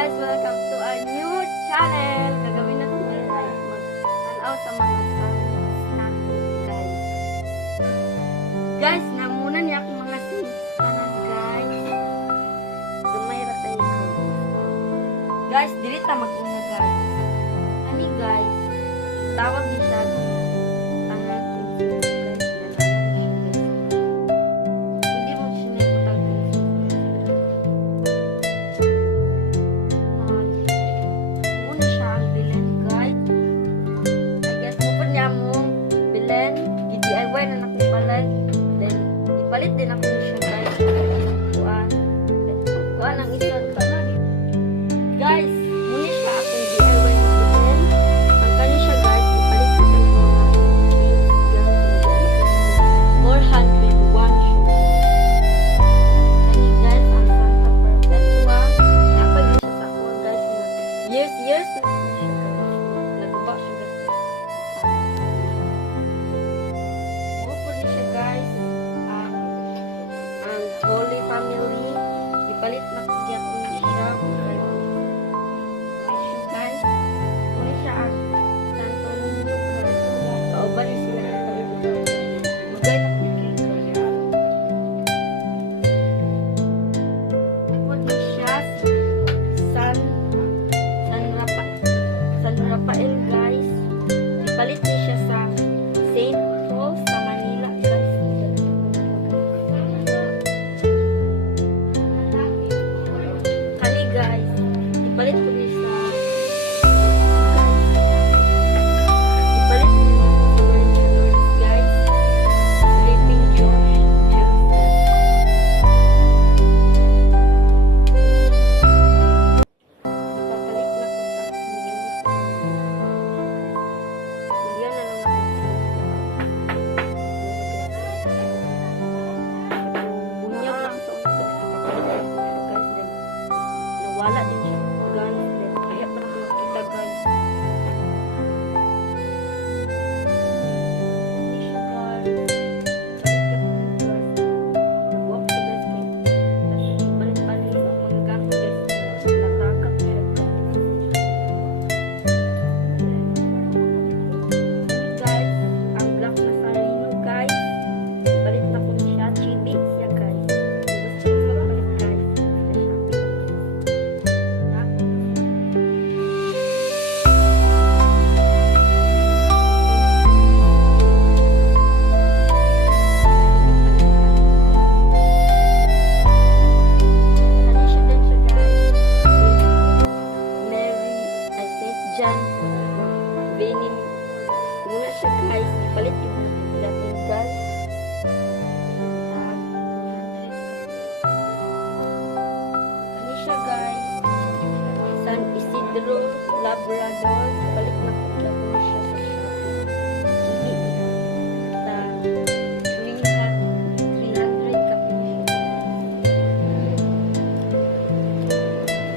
guys! Welcome to our new channel! Gagawin na ito ngayon ay mag-tanaw sa mga snack guys. Guys, namuna niya akong mga things kanan guys. Gamay ra tayo ko. Guys, dirita mag-una guys. Ani guys, tawag niya siya tangan things guys. Hindi mo siya nagputag guys. Muna siya ang bilen guys. I guess mo pa niya mo bilen. DIY na nakupalan. Then, ipalit din ako siya guys. Kuhaan ang isang tangan. Guys, muna siya akong DIY na bilen. Ang kanya siya guys, ipalit ko ng mga things. 401 siya. Kani guys, ang Santa Perpetua. Napag siya sa ako guys. Years na siya guys. Nagubak siya guys. Opo din siya guys. Ang Holy Family. Ipalit na ko siya kung siya. Guys, muna siya ang Santo Niño. Kauban niya sila. Magay na ko siya. Opo din siya si San Rafael guys. Ipalit niya siya sa St. Paul sa Manila guys. Kani guys, ipalit ko niya sa ipalit ko niya sa guys. Sleeping George Joseph. Ipapalit na ko sa Yan na lang bunyag lang sa guys. Then, nawala din siya guys. Then, kaya pa na kita guys. Hindi siya guys. Nag-walk siya guys. Tapos, balik-balik ang mga gamit guys. Natagap siya guys. Guys, ang Black Nazareno guys. Balit na ko siya. Chibi siya guys. Gusto ko magpalit guys. Sa Shopee. Ano siya din siya guys. Mary, St. John, Benin. Muna siya guys. Ipalit yung dating guys. Ano siya guys. San Isidro, Labrador. Ipalit na ko siya sa Shopee. Chili. Sa 300 kapiso.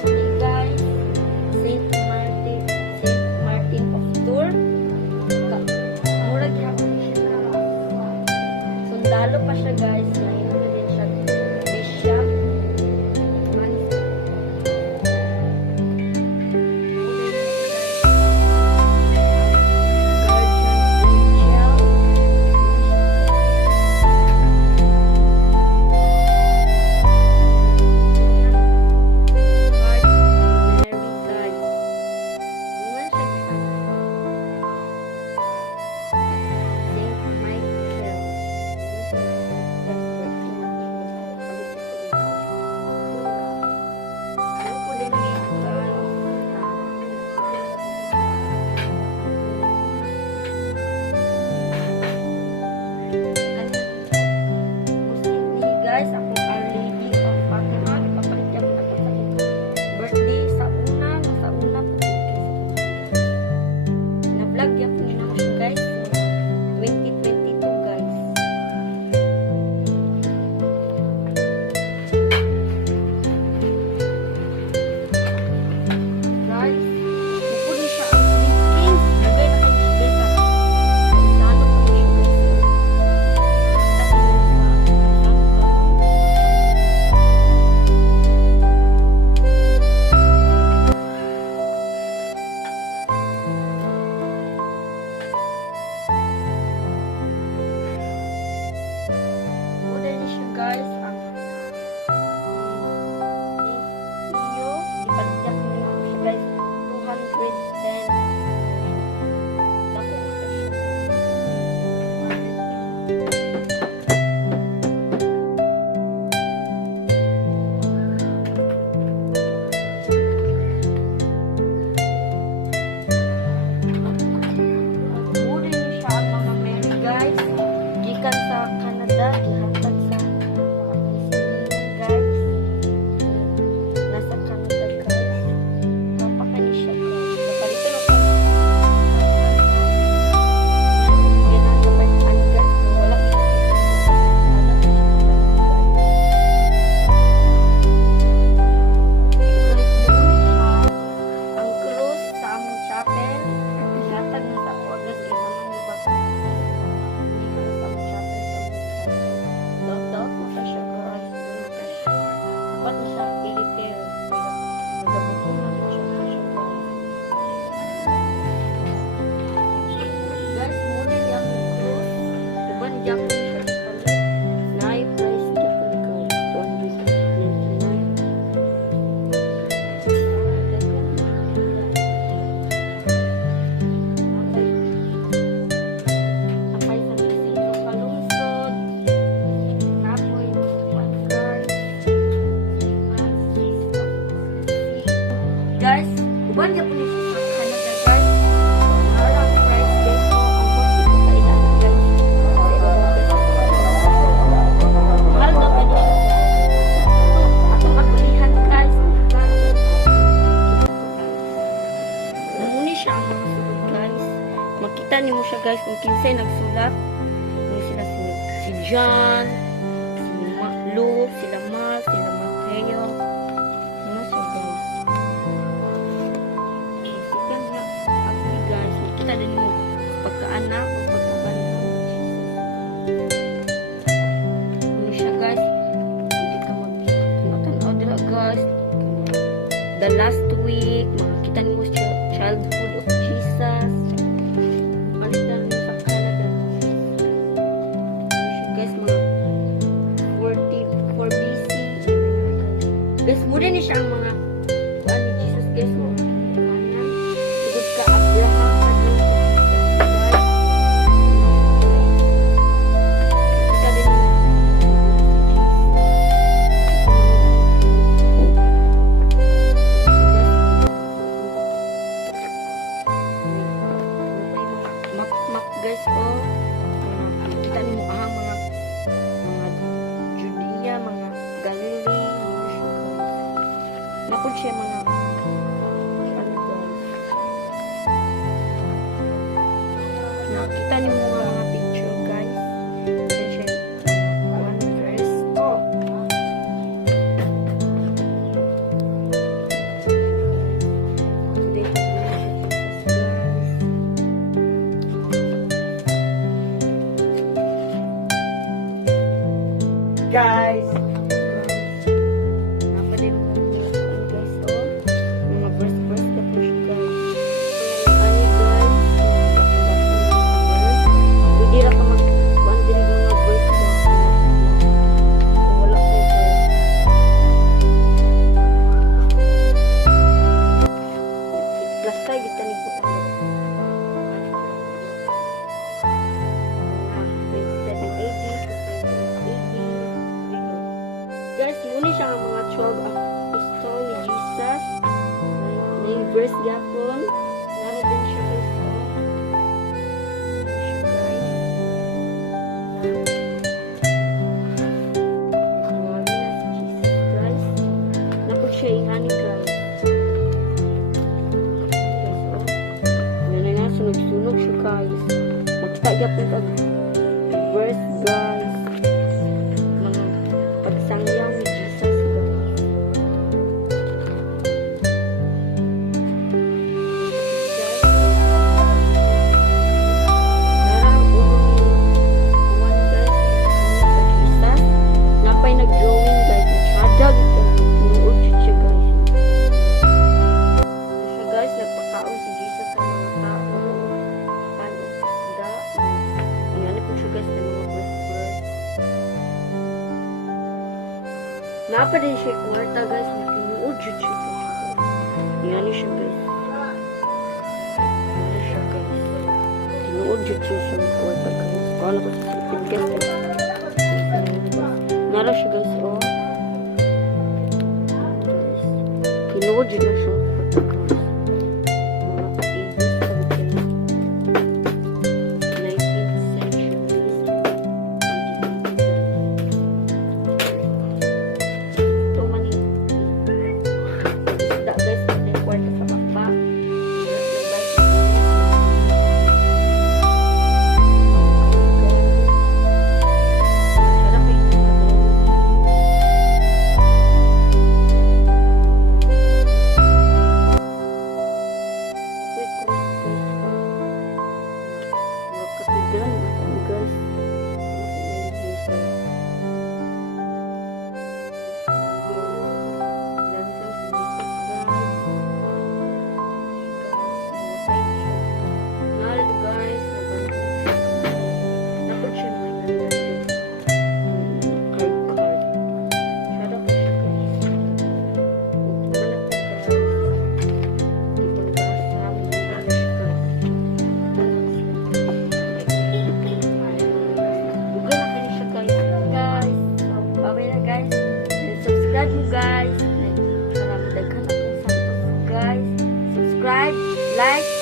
Ano guys. Saint Martin of Tours. Murag hapon siya na. Sundalo pa siya guys. Ngayon na din siya bishop. Uban niya po niya siya sa Canada guys. Narang price guys po. Ang boss ito sa ilan guys. Mahal na pa niya siya. Atong abulihan guys. Namuni siya ang mga sulit guys. Makita niyo mo siya guys kung kinsay nagsulat. Kung sila si John, si Luke, sila Mas, sila Mateo. Ano siya guys? Second na ako guys. Makita din mo pagkaanak o pagkabanda. Ano siya guys? Hindi ka mag-tanaw dila guys. The last week, makikita niyo siya childhood of Jesus. Palitan niyo sa Canada. Ano siya guys? Mga 44 BC. Guys, muna ni siya ang mga kuan ni Jesus guys mo. Tugod ka Abraham sa Diyos. Kita din map guys ko. Kita ni mo ang mga Judea, mga Galilee, napod siya mga ano guys. Nakita niyo mga picture guys. Then siya one verse. Oh! Today, Guys, apa din mo guys oh mga verse na po siya guys. Ano guys, pwede ra ka mag-kuan din mga verse mo. Kung wala ko plus tayo kita ni po tayo. 2780 guys, muna siya ang mga 12 apostol ni Jesus. May verse yapon. Nara din siya guys. Ano siya guys. Grabe na si Jesus guys. Napod siya ingani guys. Guys, oh. Yan na nga, sunog-sunog siya guys. Magkita yapon ka verse guys. Mga pagsangyang ni Jesus guys. Narang uwan guys. Jesus. Napay nag-drawing guys. Masyadag ito. Tinuod siya guys. Siya guys, nagpakaon si Jesus sa mga tao. Paano? Isda. Ingani po siya guys ng mga verse. Napa din siya kwarta guys, nakinuod siya siya. Yan siya guys. Yan siya guys. Kinuod siya sa kwarta guys. Paano ko sa sipin guys. Nara siya guys, oh. Guys. Kinuod siya na siya kwarta guys. Mga patigis sa bikin. 19th century. like,